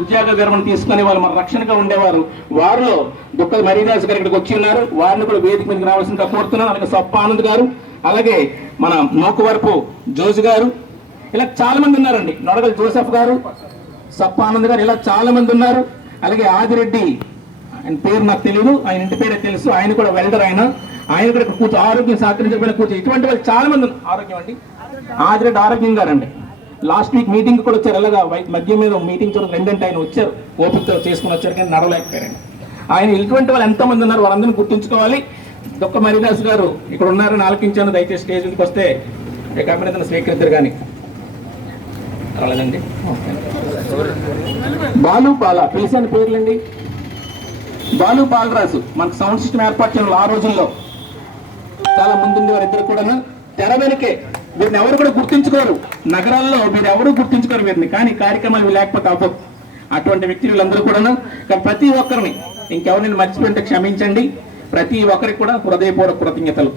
ఉద్యోగ విరమణ తీసుకుని వాళ్ళు మన రక్షణగా ఉండేవారు. వారిలో దుక్కల మరీదాస్ గారు ఇక్కడికి వచ్చి ఉన్నారు. వారిని కూడా వేదిక మీదకి రావాల్సిందిగా కోరుతున్నాను. అలాగే సప్ప ఆనంద్ గారు, అలాగే మన నోకువరపు జోజు గారు, ఇలా చాలా మంది ఉన్నారండి. నొడగల్ జోసెఫ్ గారు, సప్ప ఆనంద్ గారు, ఇలా చాలా మంది ఉన్నారు. అలాగే ఆదిరెడ్డి, ఆయన పేరు నాకు తెలియదు, ఆయన ఇంటి పేరే తెలుసు, ఆయన కూడా వెల్డర్. ఆయన కూడా కూర్చో ఆరోగ్యం సహకరించకపోయినా కూర్చో. ఇటువంటి వాళ్ళు చాలా మంది ఆరోగ్యం అండి. ఆదిరెడ్డి ఆరోగ్యం గారండి లాస్ట్ వీక్ మీటింగ్ కూడా వచ్చారు. అలాగా మధ్య మీద మీటింగ్ చూడ రెండంటే ఆయన వచ్చారు, ఓపికతో చేసుకుని వచ్చారు, కానీ నడవలేకపోయారండి. ఆయన ఇటువంటి వాళ్ళు ఎంతమంది ఉన్నారు, వాళ్ళందరినీ గుర్తుంచుకోవాలి. దొక్క మరిదాస్ గారు ఇక్కడ ఉన్నారని ఆలకించాను. దయచేసి స్టేజ్ మీదకి వస్తే అభినందన స్వీకరిద్దరు. కానీ రాలేదండి. బాలు బాల పిలిచిన పేర్లండి. బాలు బాలరాజు మనకు సౌండ్ సిస్టమ్ ఏర్పాటు చేయడం ఆ రోజుల్లో చాలా ముందుండి వారిద్దరు కూడా తెర వెనుకే. వీరిని ఎవరు కూడా గుర్తించుకోరు, నగరాల్లో మీరు ఎవరు గుర్తించుకోరు వీరిని, కానీ కార్యక్రమాలు లేకపోతే అవ్వదు. అటువంటి వ్యక్తులు వీళ్ళందరూ కూడా. ప్రతి ఒక్కరిని ఇంకెవరిని మర్చిపోయింటే క్షమించండి. ప్రతి ఒక్కరికి కూడా హృదయపూర్వక కృతజ్ఞతలు.